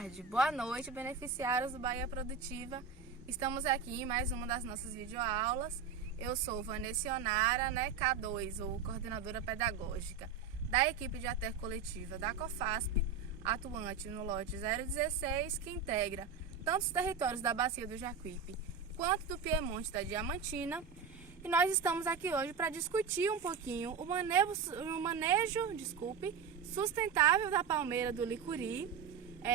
tarde, boa noite, beneficiários do Bahia Produtiva. Estamos aqui em mais uma das nossas videoaulas. Eu sou Vanessa Onara, K2, ou coordenadora pedagógica da equipe de ATER coletiva da COFASP, atuante no lote 016, que integra tanto os territórios da Bacia do Jacuípe quanto do Piemonte da Diamantina. E nós estamos aqui hoje para discutir um pouquinho o manejo sustentável da palmeira do licuri,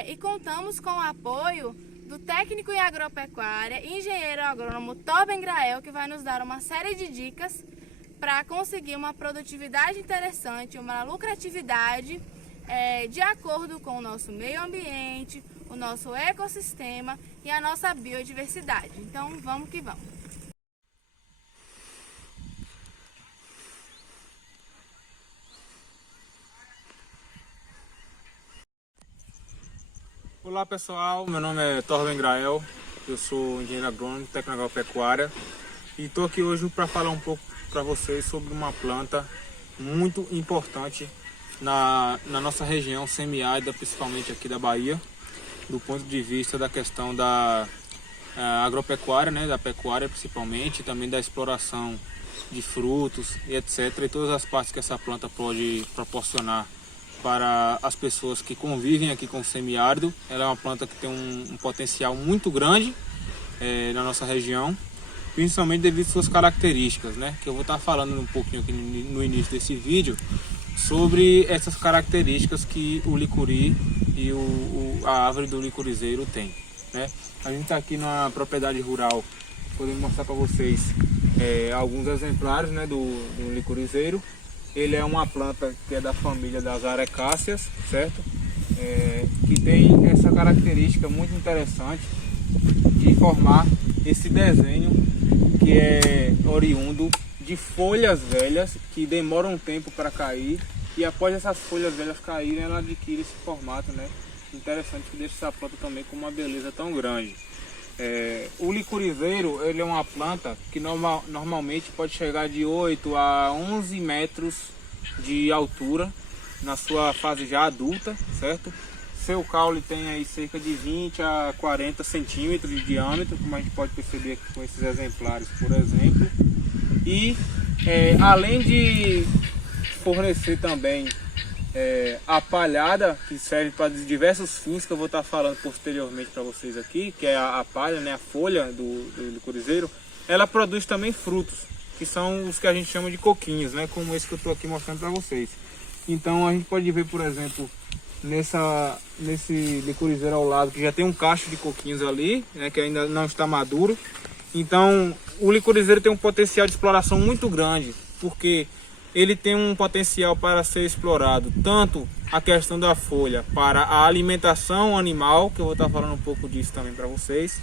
e contamos com o apoio do técnico em agropecuária, engenheiro agrônomo Torben Grael, que vai nos dar uma série de dicas para conseguir uma produtividade interessante, uma lucratividade de acordo com o nosso meio ambiente, o nosso ecossistema e a nossa biodiversidade. Então vamos que vamos! Olá pessoal, meu nome é Torben Grael, eu sou engenheiro agrônomo, técnico em agropecuária e estou aqui hoje para falar um pouco para vocês sobre uma planta muito importante na nossa região semiárida, principalmente aqui da Bahia, do ponto de vista da questão da agropecuária, da pecuária principalmente, e também da exploração de frutos e etc. E todas as partes que essa planta pode proporcionar para as pessoas que convivem aqui com o semiárido. Ela é uma planta que tem um potencial muito grande na nossa região, principalmente devido às suas características, que eu vou estar falando um pouquinho aqui no início desse vídeo sobre essas características que o licuri e a árvore do licurizeiro tem. A gente está aqui numa propriedade rural, podemos mostrar para vocês alguns exemplares do licurizeiro. Ele é uma planta que é da família das arecáceas, certo? Que tem essa característica muito interessante de formar esse desenho que é oriundo de folhas velhas que demoram um tempo para cair, e após essas folhas velhas caírem, ela adquire esse formato interessante, que deixa essa planta também com uma beleza tão grande. O licurizeiro, ele é uma planta que normalmente pode chegar de 8 a 11 metros de altura na sua fase já adulta, certo? Seu caule tem aí cerca de 20 a 40 centímetros de diâmetro, como a gente pode perceber aqui com esses exemplares, por exemplo. E além de fornecer também a palhada, que serve para diversos fins que eu vou estar falando posteriormente para vocês aqui, que é a palha, a folha do licurizeiro, ela produz também frutos, que são os que a gente chama de coquinhos, como esse que eu estou aqui mostrando para vocês. Então a gente pode ver, por exemplo, nesse licurizeiro ao lado, que já tem um cacho de coquinhos ali, que ainda não está maduro. Então o licurizeiro tem um potencial de exploração muito grande, porque ele tem um potencial para ser explorado, tanto a questão da folha para a alimentação animal, que eu vou estar falando um pouco disso também para vocês,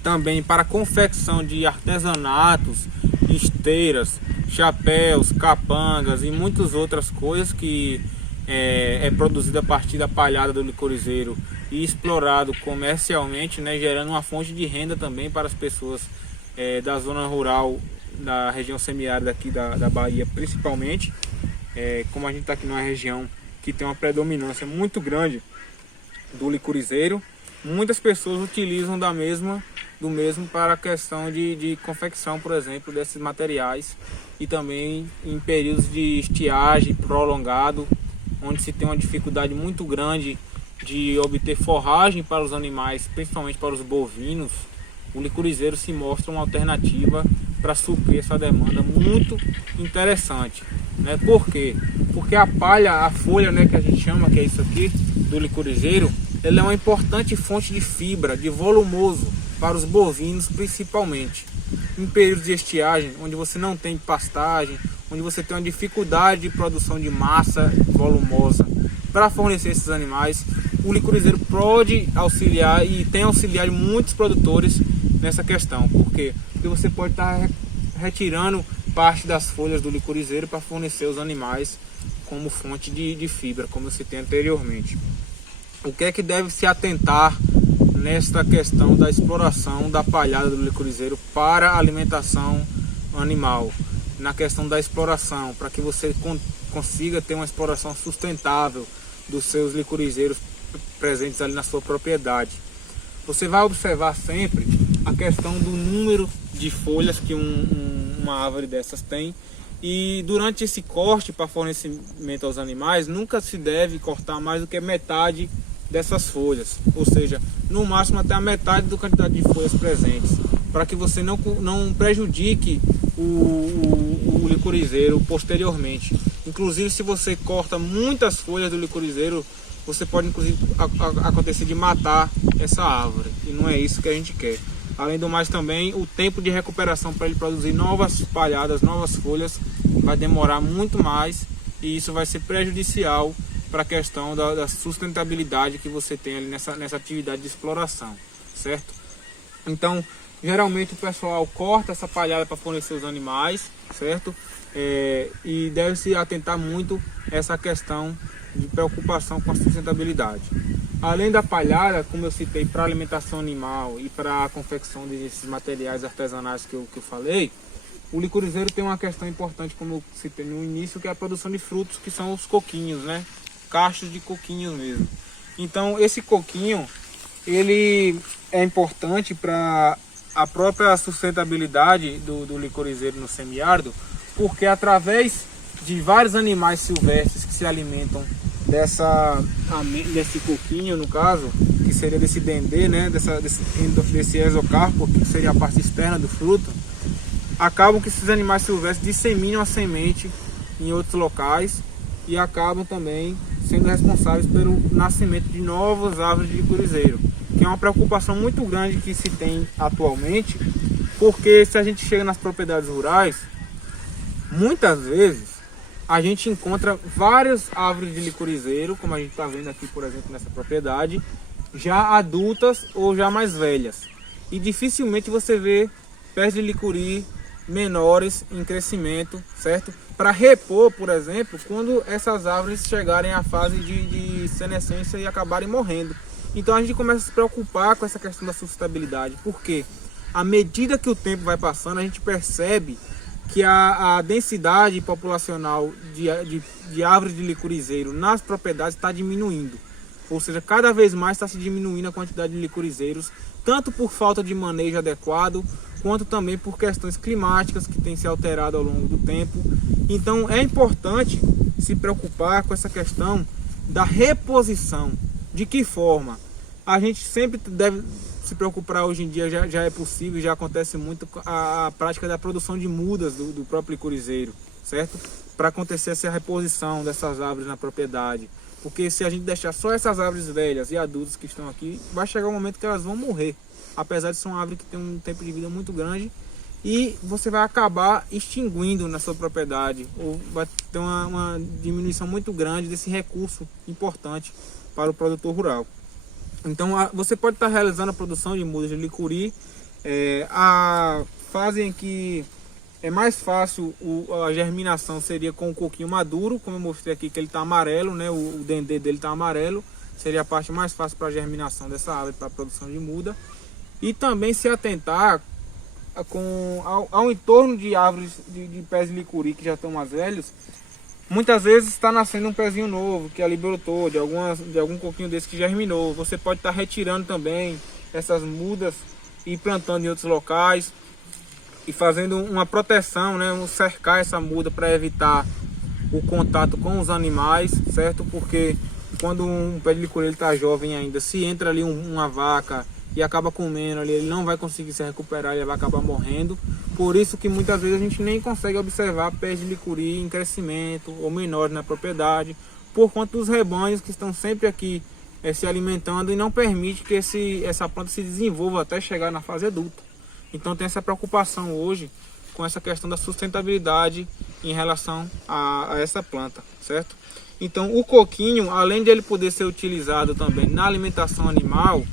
também para a confecção de artesanatos, esteiras, chapéus, capangas e muitas outras coisas que é produzido a partir da palhada do licurizeiro e explorado comercialmente, gerando uma fonte de renda também para as pessoas da zona rural, da região semiárida aqui da Bahia principalmente. Como a gente está aqui numa região que tem uma predominância muito grande do licurizeiro, muitas pessoas utilizam do mesmo para a questão de confecção, por exemplo, desses materiais, e também em períodos de estiagem prolongado, onde se tem uma dificuldade muito grande de obter forragem para os animais, principalmente para os bovinos. O licurizeiro se mostra uma alternativa para suprir essa demanda muito interessante. Por quê? Porque a palha, a folha, que a gente chama, que é isso aqui, do licurizeiro, ela é uma importante fonte de fibra, de volumoso, para os bovinos principalmente. Em períodos de estiagem, onde você não tem pastagem, onde você tem uma dificuldade de produção de massa volumosa para fornecer esses animais, o licurizeiro pode auxiliar e tem auxiliado muitos produtores nessa questão. Por quê? Porque você pode estar retirando parte das folhas do licurizeiro para fornecer os animais como fonte de fibra, como eu citei anteriormente. O que é que deve se atentar nesta questão da exploração da palhada do licurizeiro para a alimentação animal? Na questão da exploração, para que você consiga ter uma exploração sustentável dos seus licurizeiros presentes ali na sua propriedade. Você vai observar sempre a questão do número de folhas que uma árvore dessas tem, e durante esse corte para fornecimento aos animais nunca se deve cortar mais do que metade dessas folhas, ou seja, no máximo até a metade da quantidade de folhas presentes, para que você não prejudique o licorizeiro posteriormente. Inclusive, se você corta muitas folhas do licorizeiro, você pode inclusive acontecer de matar essa árvore, e não é isso que a gente quer. Além do mais, também o tempo de recuperação para ele produzir novas palhadas, novas folhas, vai demorar muito mais, e isso vai ser prejudicial para a questão da sustentabilidade que você tem ali nessa atividade de exploração, certo? Então, geralmente o pessoal corta essa palhada para fornecer os animais, certo? E deve se atentar muito a essa questão de preocupação com a sustentabilidade. Além da palhada, como eu citei, para alimentação animal e para a confecção desses materiais artesanais que eu falei, o licorizeiro tem uma questão importante, como eu citei no início, que é a produção de frutos, que são os coquinhos, né? Cachos de coquinhos mesmo. Então, esse coquinho, ele é importante para a própria sustentabilidade do licorizeiro no semiárido, porque através de vários animais silvestres que se alimentam desse coquinho, no caso, que seria desse dendê, né, desse exocarpo, que seria a parte externa do fruto, acabam que esses animais silvestres disseminam a semente em outros locais e acabam também sendo responsáveis pelo nascimento de novas árvores de licorizeiro, que é uma preocupação muito grande que se tem atualmente, porque se a gente chega nas propriedades rurais, muitas vezes a gente encontra várias árvores de licorizeiro, como a gente está vendo aqui, por exemplo, nessa propriedade, já adultas ou já mais velhas. E dificilmente você vê pés de licuri menores em crescimento, certo? Para repor, por exemplo, quando essas árvores chegarem à fase de senescência e acabarem morrendo. Então a gente começa a se preocupar com essa questão da sustentabilidade, porque à medida que o tempo vai passando, a gente percebe que a densidade populacional de árvores de licorizeiro nas propriedades está diminuindo. Ou seja, cada vez mais está se diminuindo a quantidade de licorizeiros, tanto por falta de manejo adequado, quanto também por questões climáticas que têm se alterado ao longo do tempo. Então é importante se preocupar com essa questão da reposição. De que forma? A gente sempre deve se preocupar, hoje em dia já é possível, já acontece muito a prática da produção de mudas do próprio licorizeiro, certo? Para acontecer essa reposição dessas árvores na propriedade. Porque se a gente deixar só essas árvores velhas e adultas que estão aqui, vai chegar um momento que elas vão morrer. Apesar de ser uma árvore que tem um tempo de vida muito grande, e você vai acabar extinguindo na sua propriedade, ou vai ter uma diminuição muito grande desse recurso importante para o produtor rural. Então você pode estar realizando a produção de mudas de licuri, a fase em que é mais fácil a germinação seria com o coquinho maduro, como eu mostrei aqui que ele está amarelo, né? O dendê dele está amarelo, seria a parte mais fácil para a germinação dessa árvore, para a produção de muda. E também se atentar ao entorno de árvores de pés de licuri que já estão mais velhos. Muitas vezes está nascendo um pezinho novo que ali brotou, de algum coquinho desse que germinou. Você pode estar retirando também essas mudas e plantando em outros locais e fazendo uma proteção, né? Cercar essa muda para evitar o contato com os animais, certo? Porque quando um pé de licuri está jovem ainda, se entra ali uma vaca e acaba comendo ali, ele não vai conseguir se recuperar, ele vai acabar morrendo. Por isso que muitas vezes a gente nem consegue observar pés de licuri em crescimento ou menores na propriedade, por conta dos rebanhos que estão sempre aqui se alimentando e não permite que essa planta se desenvolva até chegar na fase adulta. Então tem essa preocupação hoje com essa questão da sustentabilidade em relação a essa planta, certo? Então o coquinho, além de ele poder ser utilizado também na alimentação animal,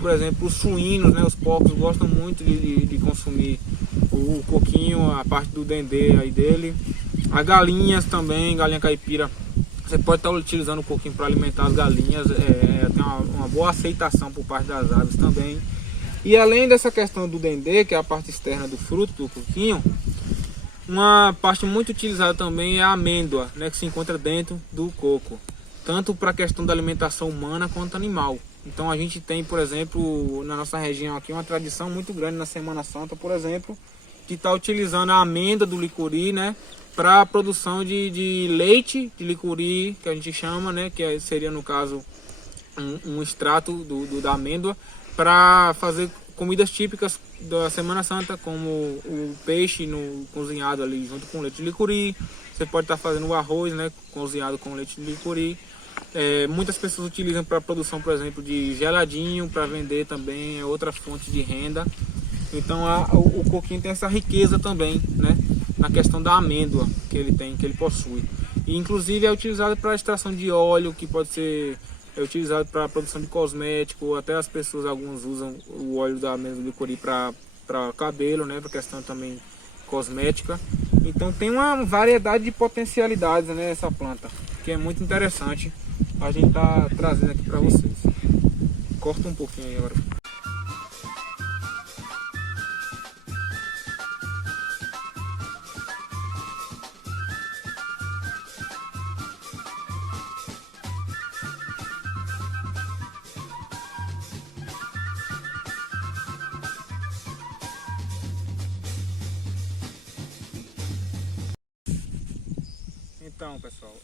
por exemplo, os suínos, né, os porcos gostam muito de consumir o coquinho, a parte do dendê aí dele. As galinhas também, galinha caipira, você pode estar utilizando o coquinho para alimentar as galinhas, tem uma boa aceitação por parte das aves também. E além dessa questão do dendê, que é a parte externa do fruto do coquinho, uma parte muito utilizada também é a amêndoa, né, que se encontra dentro do coco. tanto para a questão da alimentação humana quanto animal. Então a gente tem, por exemplo, na nossa região aqui uma tradição muito grande na Semana Santa, por exemplo, que está utilizando a amêndoa do licuri, né, para a produção de leite de licuri, que a gente chama, né, seria no caso um extrato da amêndoa, para fazer comidas típicas da Semana Santa, como o peixe cozinhado ali junto com leite de licuri. Você pode estar fazendo o arroz, né, cozinhado com leite de licuri. Muitas pessoas utilizam para a produção, por exemplo, de geladinho, para vender também, é outra fonte de renda. Então o coquinho tem essa riqueza também, né, na questão da amêndoa que ele possui. E inclusive é utilizado para a extração de óleo, que pode ser utilizado para a produção de cosmético, ou até as pessoas, alguns usam o óleo da amêndoa do licuri para cabelo, né, para questão também cosmética. Então tem uma variedade de potencialidades, né, essa planta, que é muito interessante a gente tá trazendo aqui para vocês. Corta um pouquinho aí agora. Então, pessoal,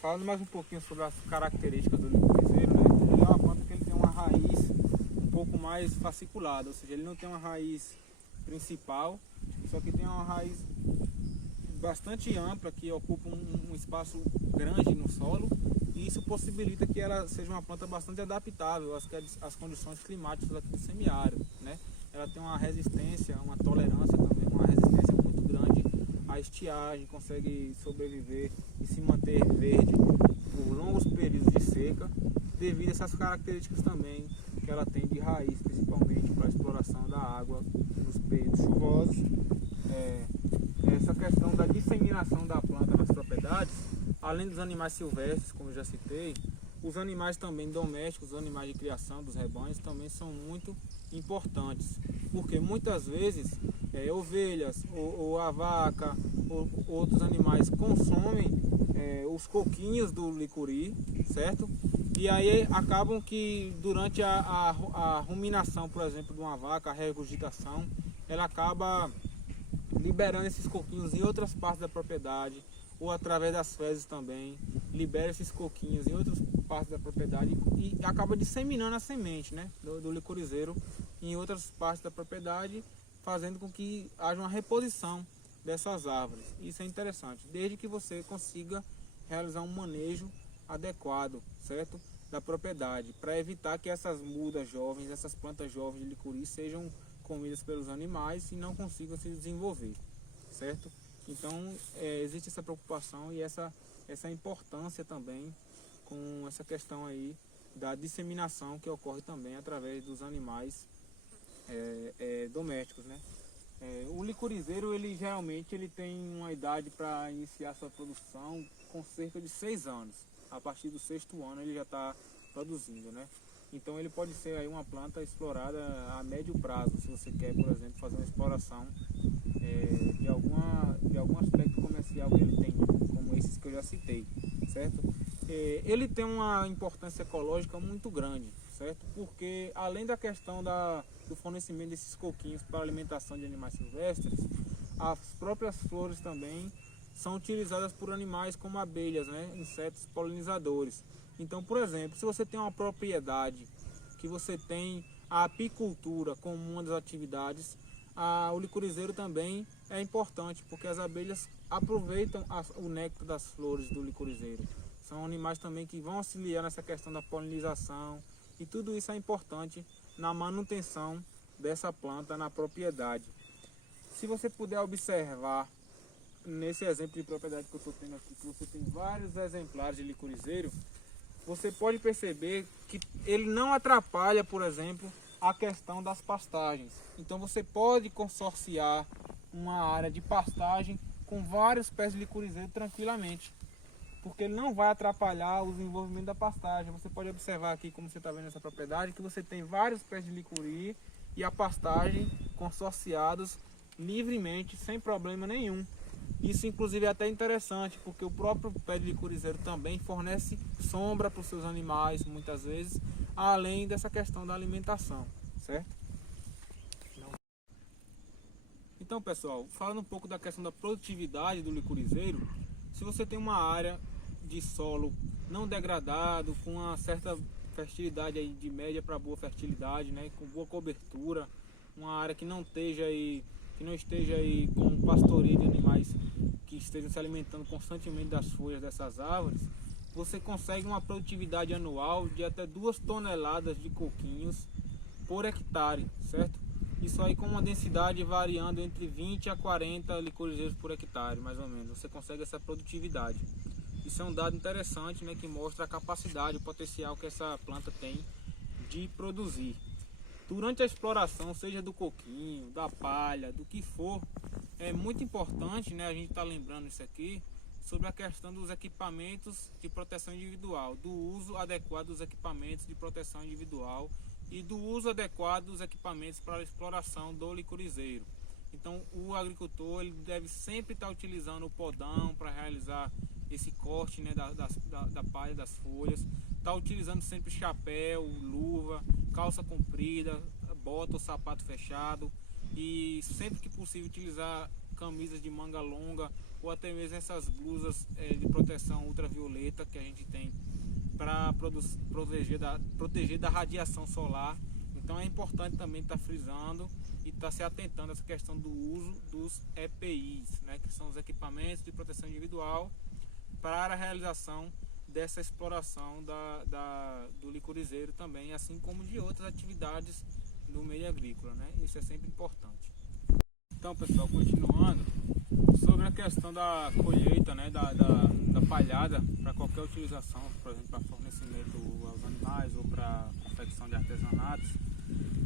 falando mais um pouquinho sobre as características do licorizeiro, né? Ele é uma planta que ele tem uma raiz um pouco mais fasciculada, ou seja, ele não tem uma raiz principal, só que tem uma raiz bastante ampla que ocupa um espaço grande no solo, e isso possibilita que ela seja uma planta bastante adaptável às condições climáticas aqui do semiárido, né? Ela tem uma resistência, uma tolerância também, uma resistência muito grande à estiagem, consegue sobreviver e se manter verde por longos períodos de seca, devido a essas características também que ela tem de raiz, principalmente para a exploração da água nos períodos chuvosos. Essa questão da disseminação da planta nas propriedades, além dos animais silvestres, como eu já citei, os animais também domésticos, os animais de criação dos rebanhos também são muito importantes, porque muitas vezes ovelhas ou a vaca ou outros animais consomem os coquinhos do licuri, certo? E aí acabam que durante a ruminação, por exemplo, de uma vaca, a regurgitação, ela acaba liberando esses coquinhos em outras partes da propriedade, ou através das fezes também, libera esses coquinhos em outras partes da propriedade e acaba disseminando a semente, né, do licorizeiro em outras partes da propriedade, fazendo com que haja uma reposição dessas árvores. Isso é interessante, desde que você consiga realizar um manejo adequado, certo, da propriedade, para evitar que essas mudas jovens, essas plantas jovens de licuri sejam comidas pelos animais e não consigam se desenvolver, certo? Então existe essa preocupação e essa importância também com essa questão aí da disseminação que ocorre também através dos animais domésticos, né? O licorizeiro ele geralmente tem uma idade para iniciar sua produção com cerca de 6 anos. A partir do 6º ano ele já está produzindo, né? Então ele pode ser aí uma planta explorada a médio prazo, se você quer, por exemplo, fazer uma exploração de algum aspecto comercial que ele tem, como esses que eu já citei, certo? Ele tem uma importância ecológica muito grande, certo? Porque além da questão do fornecimento desses coquinhos para a alimentação de animais silvestres, as próprias flores também são utilizadas por animais como abelhas, né? Insetos polinizadores. Então, por exemplo, se você tem uma propriedade que você tem a apicultura como uma das atividades, o licorizeiro também é importante, porque as abelhas aproveitam o néctar das flores do licorizeiro. São animais também que vão auxiliar nessa questão da polinização, e tudo isso é importante na manutenção dessa planta na propriedade. Se você puder observar nesse exemplo de propriedade que eu estou tendo aqui, que você tem vários exemplares de licorizeiro, você pode perceber que ele não atrapalha, por exemplo, a questão das pastagens. Então você pode consorciar uma área de pastagem com vários pés de licorizeiro tranquilamente, porque ele não vai atrapalhar o desenvolvimento da pastagem. Você pode observar aqui, como você está vendo nessa propriedade, que você tem vários pés de licuri e a pastagem consorciados livremente, sem problema nenhum. Isso inclusive é até interessante, porque o próprio pé de licorizeiro também fornece sombra para os seus animais, muitas vezes, além dessa questão da alimentação, certo? Então, pessoal, falando um pouco da questão da produtividade do licorizeiro, se você tem uma área de solo não degradado, com uma certa fertilidade aí de média para boa fertilidade, né, com boa cobertura, uma área que não esteja aí com pastoreio de animais que estejam se alimentando constantemente das folhas dessas árvores, você consegue uma produtividade anual de até 2 toneladas de coquinhos por hectare, certo? Isso aí com uma densidade variando entre 20 a 40 licorizeiros por hectare, mais ou menos. Você consegue essa produtividade. Isso é um dado interessante, né, que mostra a capacidade, o potencial que essa planta tem de produzir. Durante a exploração, seja do coquinho, da palha, do que for, é muito importante, né, a gente está lembrando isso aqui, sobre a questão dos equipamentos de proteção individual, do uso adequado dos equipamentos de proteção individual e do uso adequado dos equipamentos para a exploração do licorizeiro. Então o agricultor ele deve sempre estar utilizando o podão para realizar esse corte, né, da palha, das folhas, está utilizando sempre chapéu, luva, calça comprida, bota ou sapato fechado e sempre que possível utilizar camisas de manga longa ou até mesmo essas blusas de proteção ultravioleta que a gente tem para proteger da radiação solar. Então é importante também estar frisando e estar se atentando a essa questão do uso dos EPIs, né, que são os equipamentos de proteção individual para a realização dessa exploração do licorizeiro também, assim como de outras atividades do meio agrícola, né? Isso é sempre importante. Então, pessoal, continuando sobre a questão da colheita, né, da palhada para qualquer utilização, por exemplo, para fornecimento aos animais ou para confecção de artesanatos,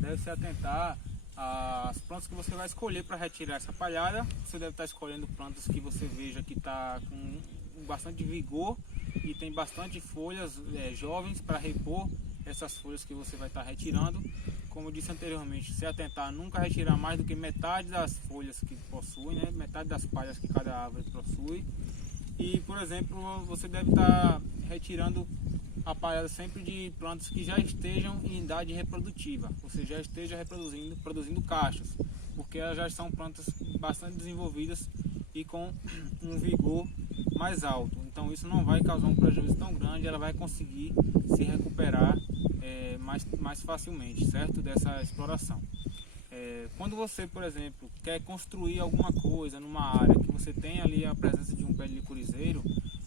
deve se atentar às plantas que você vai escolher para retirar essa palhada. Você deve estar escolhendo plantas que você veja que está com bastante vigor e tem bastante folhas jovens para repor essas folhas que você vai estar retirando. Como eu disse anteriormente, se atentar a nunca retirar mais do que metade das folhas que possui, né? Metade das palhas que cada árvore possui. E, por exemplo, você deve estar retirando a palhada sempre de plantas que já estejam em idade reprodutiva, ou seja, já esteja produzindo cachos, porque elas já são plantas bastante desenvolvidas e com um vigor mais alto. Então isso não vai causar um prejuízo tão grande, ela vai conseguir se recuperar mais facilmente, certo? Dessa exploração. Quando você, por exemplo, quer construir alguma coisa numa área que você tem ali a presença de um pé de licorizeiro,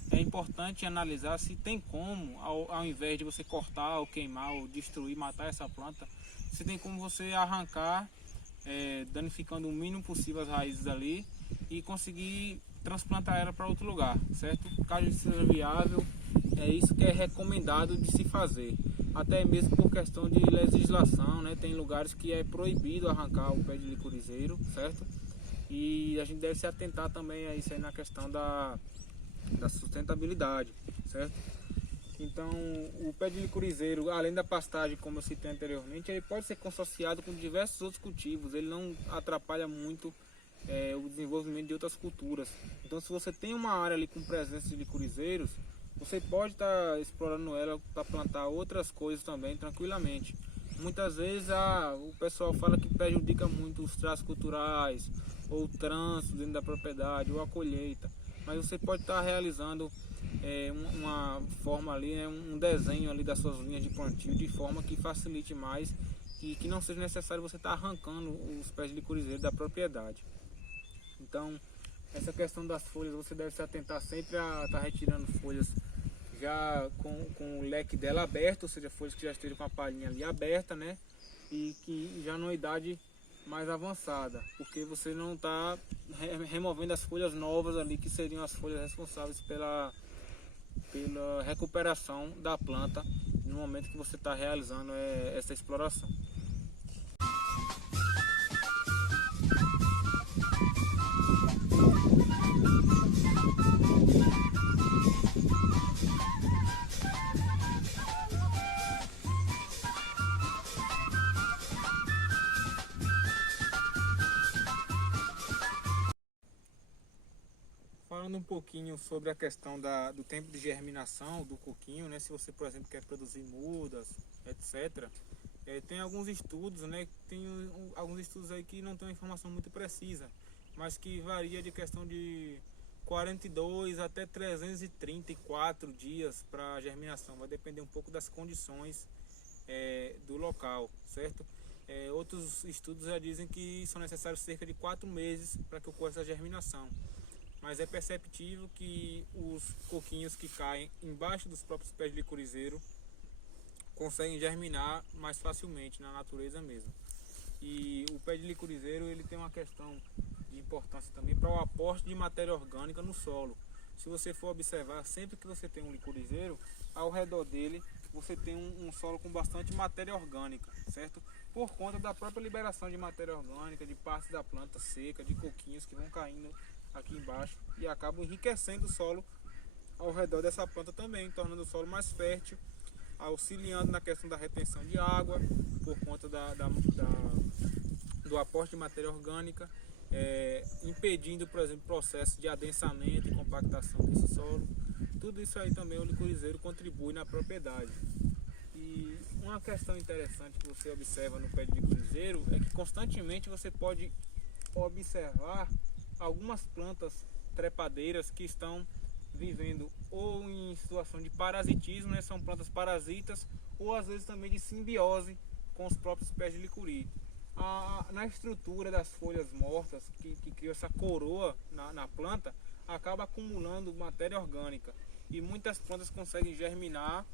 é importante analisar se tem como, ao invés de você cortar ou queimar ou destruir, matar essa planta, se tem como você arrancar, danificando o mínimo possível as raízes ali e conseguir transplantar ela para outro lugar, certo? Caso isso seja viável, é isso que é recomendado de se fazer. Até mesmo por questão de legislação, né? Tem lugares que é proibido arrancar o pé de licorizeiro, certo? E a gente deve se atentar também a isso aí na questão da sustentabilidade, certo? Então, o pé de licorizeiro, além da pastagem, como eu citei anteriormente, ele pode ser consorciado com diversos outros cultivos, ele não atrapalha muito o desenvolvimento de outras culturas. Então, se você tem uma área ali com presença de licorizeiros, você pode estar explorando ela para plantar outras coisas também tranquilamente. Muitas vezes o pessoal fala que prejudica muito os traços culturais, ou o trânsito dentro da propriedade, ou a colheita. Mas você pode estar realizando uma forma ali, né, um desenho ali das suas linhas de plantio, de forma que facilite mais e que não seja necessário você estar arrancando os pés de licorizeiro da propriedade. Então, essa questão das folhas, você deve se atentar sempre a estar retirando folhas já com o leque dela aberto, ou seja, folhas que já estejam com a palhinha ali aberta, né? E que já numa idade mais avançada, porque você não está removendo as folhas novas ali, que seriam as folhas responsáveis pela recuperação da planta no momento que você está realizando essa exploração. Falando um pouquinho sobre a questão do tempo de germinação do coquinho, né? Se você, por exemplo, quer produzir mudas, etc. Tem alguns estudos, né? Tem alguns estudos aí que não tem uma informação muito precisa, mas que varia de questão de 42 até 334 dias para germinação. Vai depender um pouco das condições do local, certo? Outros estudos já dizem que são necessários cerca de 4 meses para que ocorra essa germinação. Mas é perceptível que os coquinhos que caem embaixo dos próprios pés de licorizeiro conseguem germinar mais facilmente na natureza mesmo. E o pé de licorizeiro ele tem uma questão de importância também para o aporte de matéria orgânica no solo. Se você for observar, sempre que você tem um licorizeiro, ao redor dele você tem um solo com bastante matéria orgânica, certo? Por conta da própria liberação de matéria orgânica, de partes da planta seca, de coquinhos que vão caindo aqui embaixo e acabam enriquecendo o solo ao redor dessa planta também, tornando o solo mais fértil, auxiliando na questão da retenção de água, por conta do aporte de matéria orgânica, impedindo, por exemplo, o processo de adensamento e compactação desse solo. Tudo isso aí também o licorizeiro contribui na propriedade. E uma questão interessante que você observa no pé de licorizeiro é que constantemente você pode observar algumas plantas trepadeiras que estão vivendo ou em situação de parasitismo, né? São plantas parasitas, ou às vezes também de simbiose com os próprios pés de licuri. Na estrutura das folhas mortas, que cria essa coroa na planta, acaba acumulando matéria orgânica. E muitas plantas conseguem germinar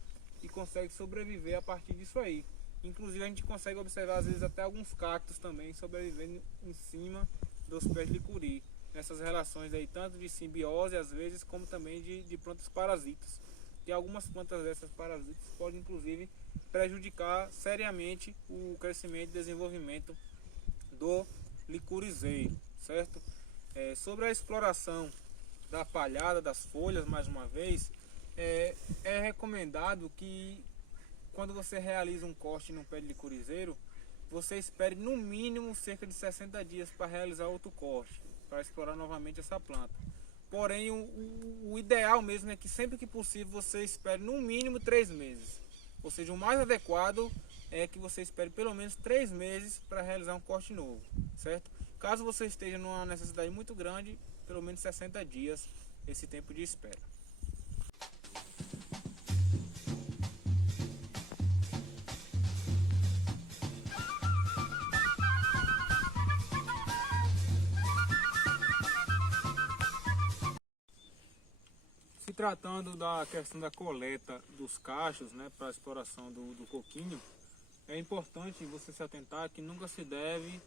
e conseguem sobreviver a partir disso aí. Inclusive a gente consegue observar às vezes até alguns cactos também sobrevivendo em cima dos pés de licuri. Nessas relações aí, tanto de simbiose às vezes, como também de plantas parasitas. E algumas plantas dessas parasitas podem inclusive prejudicar seriamente o crescimento e desenvolvimento do licorizeiro, certo? Sobre a exploração da palhada das folhas, mais uma vez, é recomendado que quando você realiza um corte no pé de licorizeiro, você espere no mínimo cerca de 60 dias para realizar outro corte, para explorar novamente essa planta. Porém, o ideal mesmo é que sempre que possível você espere no mínimo 3 meses. Ou seja, o mais adequado é que você espere pelo menos 3 meses para realizar um corte novo, certo? Caso você esteja numa necessidade muito grande, pelo menos 60 dias esse tempo de espera. Se tratando da questão da coleta dos cachos, né, para a exploração do coquinho, é importante você se atentar que nunca se deve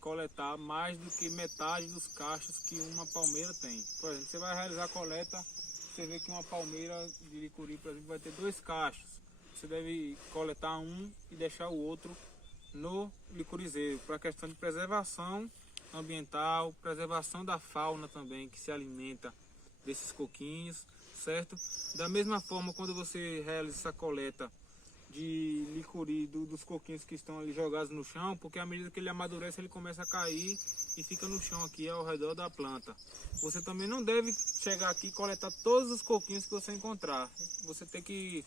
coletar mais do que metade dos cachos que uma palmeira tem. Por exemplo, você vai realizar a coleta, você vê que uma palmeira de licuri, por exemplo, vai ter 2 cachos. Você deve coletar um e deixar o outro no licorizeiro, para a questão de preservação ambiental, preservação da fauna também que se alimenta desses coquinhos, certo? Da mesma forma, quando você realiza essa coleta de licuri dos coquinhos que estão ali jogados no chão, porque à medida que ele amadurece ele começa a cair e fica no chão aqui ao redor da planta. Você também não deve chegar aqui e coletar todos os coquinhos que você encontrar. Você tem que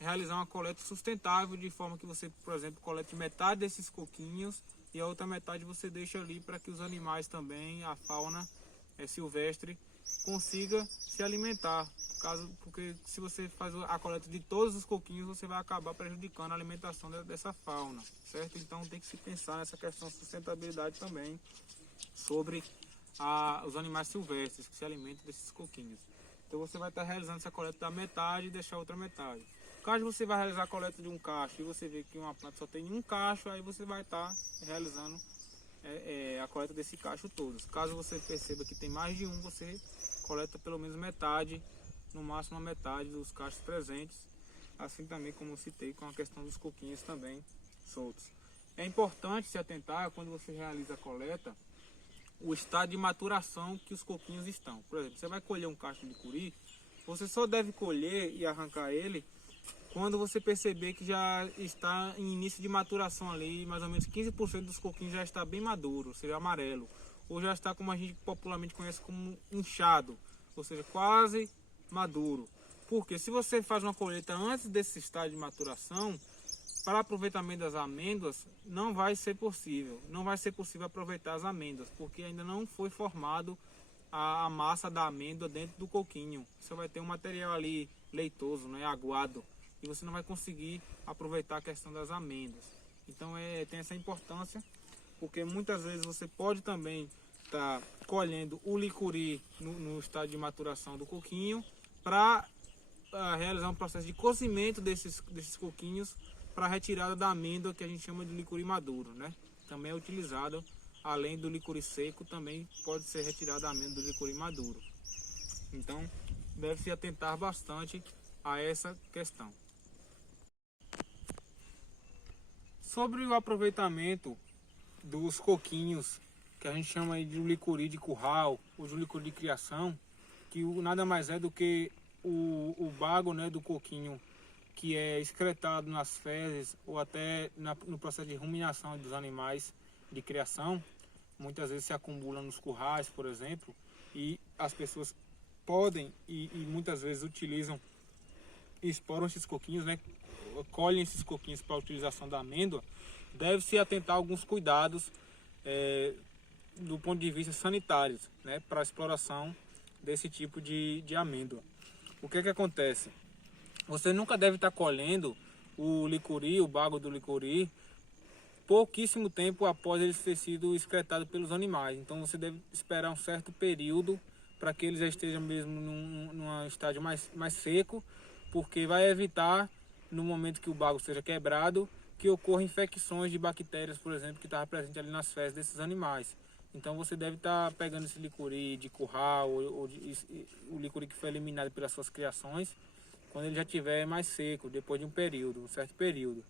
realizar uma coleta sustentável, de forma que você, por exemplo, colete metade desses coquinhos e a outra metade você deixa ali para que os animais também, a fauna silvestre, consiga se alimentar. Porque se você faz a coleta de todos os coquinhos, você vai acabar prejudicando a alimentação dessa fauna, certo? Então tem que se pensar nessa questão de sustentabilidade também sobre os animais silvestres que se alimentam desses coquinhos. Então você vai estar realizando essa coleta da metade e deixar a outra metade. Caso você vai realizar a coleta de um cacho e você vê que uma planta só tem um cacho, aí você vai estar realizando a coleta desse cacho todos. Caso você perceba que tem mais de um, você coleta pelo menos metade, no máximo a metade dos cachos presentes, assim também como eu citei com a questão dos coquinhos também soltos. É importante se atentar quando você realiza a coleta, o estado de maturação que os coquinhos estão. Por exemplo, você vai colher um cacho de licuri, você só deve colher e arrancar ele quando você perceber que já está em início de maturação ali, mais ou menos 15% dos coquinhos já está bem maduro, seria amarelo, ou já está como a gente popularmente conhece como inchado, ou seja, quase maduro. Porque se você faz uma colheita antes desse estágio de maturação, para aproveitamento das amêndoas, não vai ser possível. Não vai ser possível aproveitar as amêndoas, porque ainda não foi formado a massa da amêndoa dentro do coquinho. Você vai ter um material ali leitoso, né, aguado, e você não vai conseguir aproveitar a questão das amêndoas. Então tem essa importância, porque muitas vezes você pode também estar colhendo o licuri no estágio de maturação do coquinho para realizar um processo de cozimento desses coquinhos para retirada da amêndoa, que a gente chama de licuri maduro, né? Também é utilizado, além do licuri seco, também pode ser retirada a amêndoa do licuri maduro. Então, deve se atentar bastante a essa questão. Sobre o aproveitamento dos coquinhos, que a gente chama aí de licuri de curral, ou de licuri de criação, que nada mais é do que o bago, né, do coquinho, que é excretado nas fezes ou até no processo de ruminação dos animais de criação. Muitas vezes se acumula nos currais, por exemplo, e as pessoas podem e muitas vezes utilizam e exploram esses coquinhos, né, colhem esses coquinhos para a utilização da amêndoa. Deve-se atentar a alguns cuidados do ponto de vista sanitário, né, para a exploração desse tipo de amêndoa. O que acontece? Você nunca deve estar colhendo o licuri, o bago do licuri, pouquíssimo tempo após ele ter sido excretado pelos animais. Então você deve esperar um certo período para que ele já esteja mesmo num estágio mais seco, porque vai evitar, no momento que o bago seja quebrado, que ocorram infecções de bactérias, por exemplo, que estavam presentes ali nas fezes desses animais. Então você deve estar pegando esse licuri de curral ou o licuri que foi eliminado pelas suas criações, quando ele já estiver mais seco, depois de um certo período.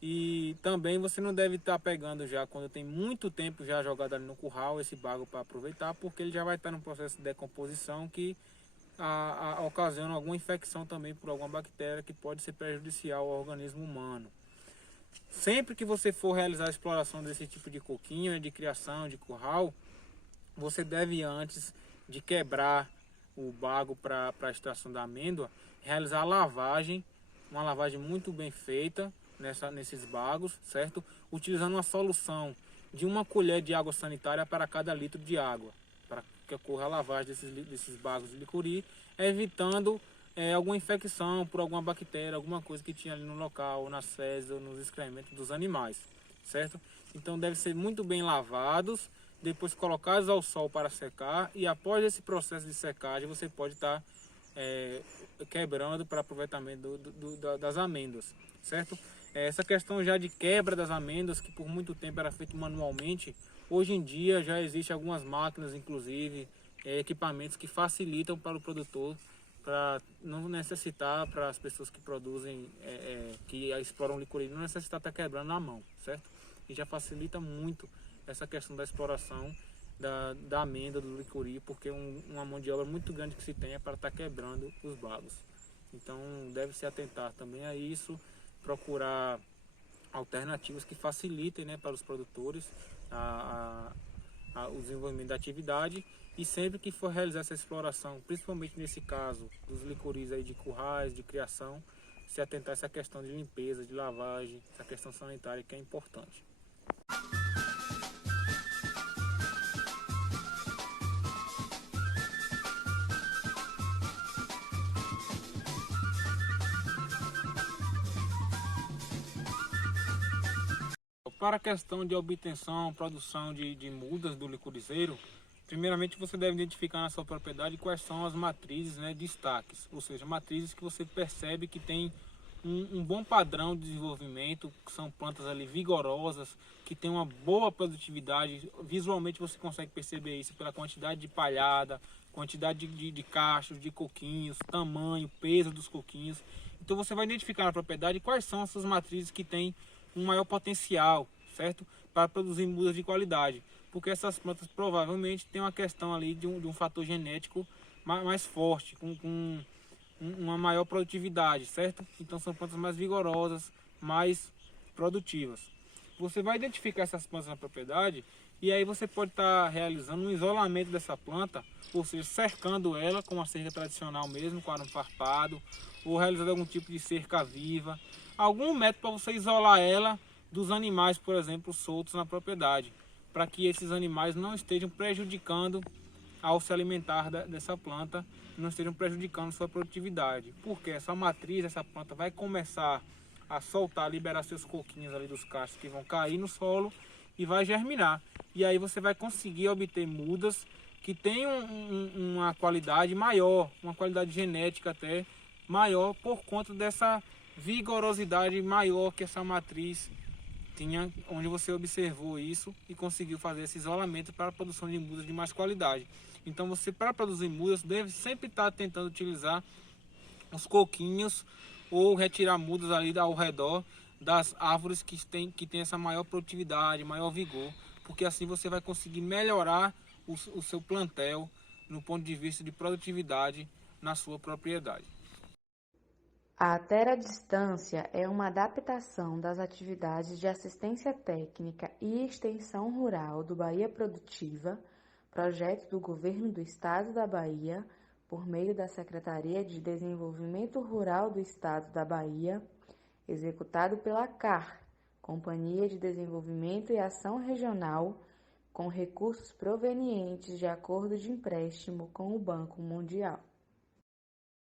E também você não deve estar pegando já quando tem muito tempo já jogado ali no curral esse bago para aproveitar, porque ele já vai estar num processo de decomposição que ocasiona alguma infecção também por alguma bactéria que pode ser prejudicial ao organismo humano. Sempre que você for realizar a exploração desse tipo de coquinho, de criação, de curral, você deve, antes de quebrar o bago para a extração da amêndoa, realizar a lavagem, uma lavagem muito bem feita nesses bagos, certo? Utilizando uma solução de 1 colher de água sanitária para cada litro de água, para que ocorra a lavagem desses bagos de licuri, evitando alguma infecção por alguma bactéria, alguma coisa que tinha ali no local, ou nas fezes, ou nos excrementos dos animais, certo? Então devem ser muito bem lavados, depois colocados ao sol para secar, e após esse processo de secagem você pode estar quebrando para aproveitamento das amêndoas, certo? Essa questão já de quebra das amêndoas, que por muito tempo era feito manualmente, hoje em dia já existem algumas máquinas, inclusive equipamentos que facilitam para o produtor, para não necessitar, para as pessoas que produzem, que exploram licuri, não necessitar estar quebrando na mão, certo? E já facilita muito essa questão da exploração da amêndoa, do licuri, porque uma mão de obra muito grande que se tem é para estar quebrando os bagos. Então deve-se atentar também a isso, procurar alternativas que facilitem, né, para os produtores o desenvolvimento da atividade. E sempre que for realizar essa exploração, principalmente nesse caso dos licuris aí de currais, de criação, se atentar a essa questão de limpeza, de lavagem, essa questão sanitária que é importante. Para a questão de obtenção, produção de mudas do licuriceiro, primeiramente você deve identificar na sua propriedade quais são as matrizes, né, destaques, ou seja, matrizes que você percebe que tem um bom padrão de desenvolvimento, que são plantas ali vigorosas, que tem uma boa produtividade. Visualmente você consegue perceber isso pela quantidade de palhada, quantidade de cachos, de coquinhos, tamanho, peso dos coquinhos. Então você vai identificar na propriedade quais são essas matrizes que têm um maior potencial, certo? Para produzir mudas de qualidade, porque essas plantas provavelmente têm uma questão ali de um fator genético mais forte, com uma maior produtividade, certo? Então são plantas mais vigorosas, mais produtivas. Você vai identificar essas plantas na propriedade E aí você pode estar realizando um isolamento dessa planta, ou seja, cercando ela com uma cerca tradicional mesmo, com arame farpado, ou realizando algum tipo de cerca viva, algum método para você isolar ela dos animais, por exemplo, soltos na propriedade, para que esses animais não estejam prejudicando ao se alimentar dessa planta, não estejam prejudicando sua produtividade. Porque essa matriz, essa planta vai começar a soltar, liberar seus coquinhos ali dos cachos que vão cair no solo e vai germinar. E aí você vai conseguir obter mudas que tenham uma qualidade maior, uma qualidade genética até maior, por conta dessa vigorosidade maior que essa matriz tinha, onde você observou isso e conseguiu fazer esse isolamento para a produção de mudas de mais qualidade. Então você, para produzir mudas, deve sempre estar tentando utilizar os coquinhos ou retirar mudas ali ao redor das árvores que tem essa maior produtividade, maior vigor, porque assim você vai conseguir melhorar o seu plantel no ponto de vista de produtividade na sua propriedade. A teradistância é uma adaptação das atividades de assistência técnica e extensão rural do Bahia Produtiva, projeto do Governo do Estado da Bahia, por meio da Secretaria de Desenvolvimento Rural do Estado da Bahia, executado pela CAR, Companhia de Desenvolvimento e Ação Regional, com recursos provenientes de acordo de empréstimo com o Banco Mundial.